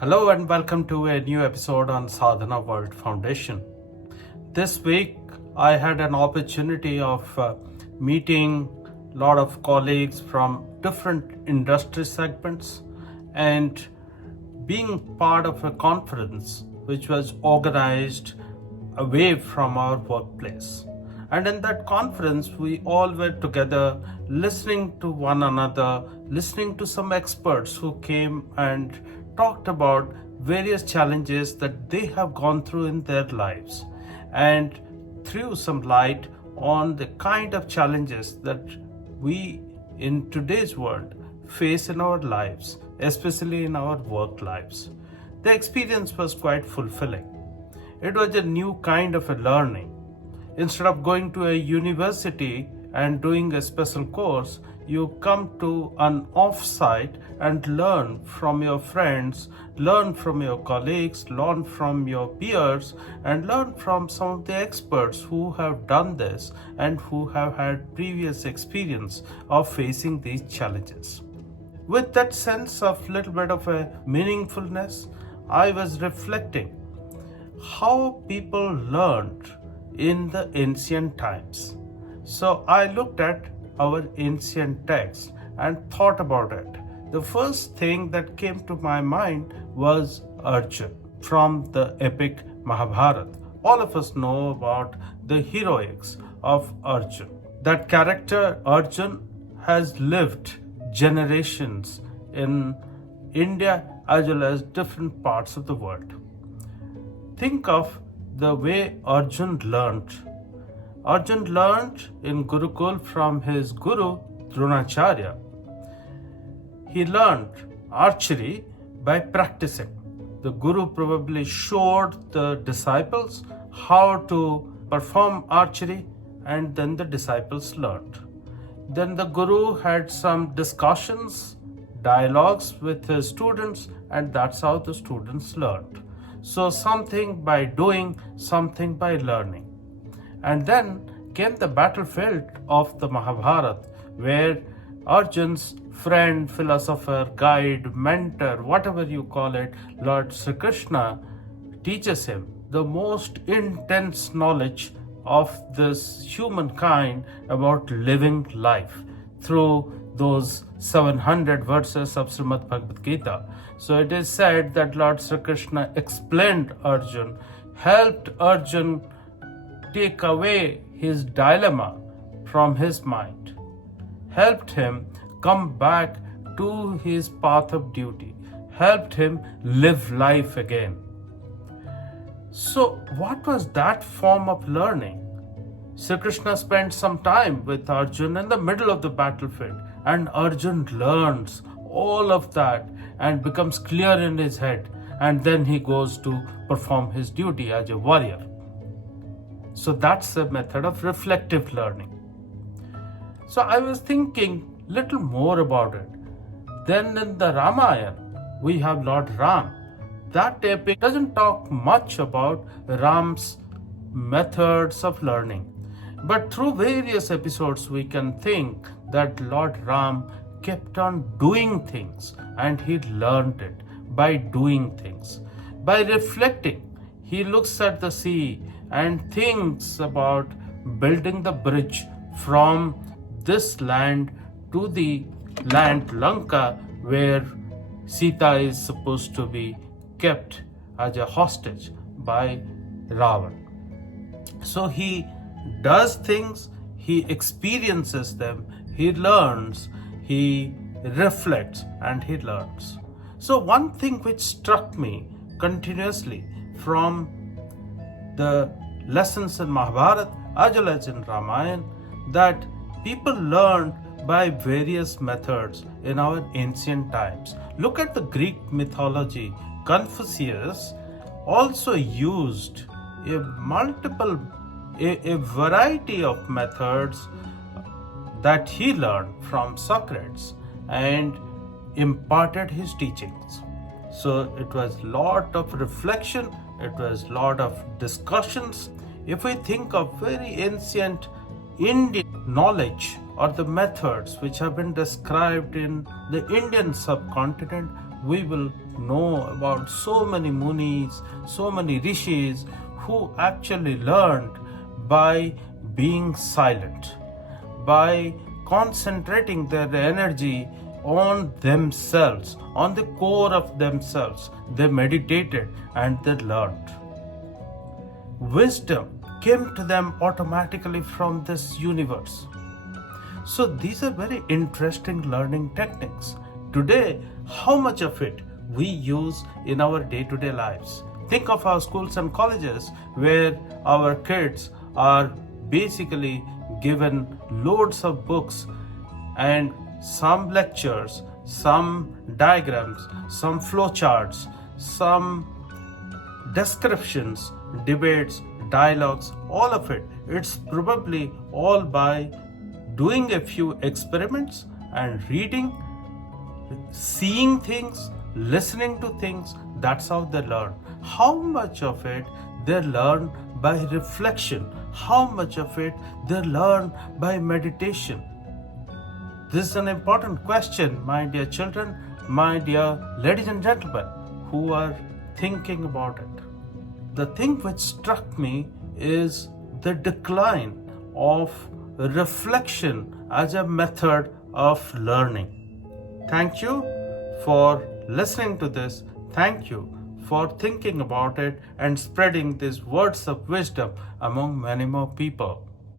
Hello and welcome to a new episode on Sadhana World Foundation. This week I had an opportunity of meeting a lot of colleagues from different industry segments and being part of a conference which was organized away from our workplace. And in that conference, we all were together listening to one another, listening to some experts who came and talked about various challenges that they have gone through in their lives and threw some light on the kind of challenges that we in today's world face in our lives, especially in our work lives. The experience was quite fulfilling. It was a new kind of a learning. Instead of going to a university and doing a special course, you come to an off-site and learn from your friends, learn from your colleagues, learn from your peers, and learn from some of the experts who have done this and who have had previous experience of facing these challenges. With that sense of little bit of a meaningfulness, I was reflecting how people learned in the ancient times. So I looked at our ancient text and thought about it. The first thing that came to my mind was Arjun from the Epic Mahabharat. All of us know about the heroics of Arjun. That character Arjun has lived generations in India as well as different parts of the world. Think of the way Arjun learned. Arjun learned in Gurukul from his guru Dronacharya. He learned archery by practicing. The guru probably showed the disciples how to perform archery, and then the disciples learned. Then the guru had some discussions, dialogues with his students, and that's how the students learned. So something by doing, something by learning. And then came the battlefield of the Mahabharat, where Arjun's friend, philosopher, guide, mentor, whatever you call it, Lord Sri Krishna teaches him the most intense knowledge of this humankind about living life through those 700 verses of Srimad Bhagavad Gita. So it is said that Lord Sri Krishna explained Arjun, helped Arjun take away his dilemma from his mind, helped him come back to his path of duty, helped him live life again. So what was that form of learning? Sri Krishna spent some time with Arjun in the middle of the battlefield, and Arjun learns all of that and becomes clear in his head, and then he goes to perform his duty as a warrior. So that's the method of reflective learning. So I was thinking little more about it. Then in the Ramayana, we have Lord Ram. That epic doesn't talk much about Ram's methods of learning. But through various episodes, we can think that Lord Ram kept on doing things, and he learned it by doing things. By reflecting, he looks at the sea and thinks about building the bridge from this land to the land Lanka, where Sita is supposed to be kept as a hostage by Ravan. So he does things, he experiences them, he learns, he reflects, and he learns. So one thing which struck me continuously from the lessons in Mahabharata as well as in Ramayana, that people learned by various methods in our ancient times. Look at the Greek mythology. Confucius also used a variety of methods that he learned from Socrates and imparted his teachings. So it was lot of reflection, it was lot of discussions. If we think of very ancient Indian knowledge or the methods which have been described in the Indian subcontinent, we will know about so many munis, so many rishis who actually learned by being silent, by concentrating their energy on themselves, on the core of themselves. They meditated and they learned. Wisdom came to them automatically from this universe. So these are very interesting learning techniques. Today, how much of it we use in our day-to-day lives? Think of our schools and colleges where our kids are basically given loads of books and some lectures, some diagrams, some flowcharts, some descriptions, debates, dialogues, all of it. It's probably all by doing a few experiments and reading, seeing things, listening to things. That's how they learn. How much of it they learn by reflection? How much of it they learn by meditation? This is an important question, my dear children, my dear ladies and gentlemen who are thinking about it. The thing which struck me is the decline of reflection as a method of learning. Thank you for listening to this. Thank you for thinking about it and spreading these words of wisdom among many more people.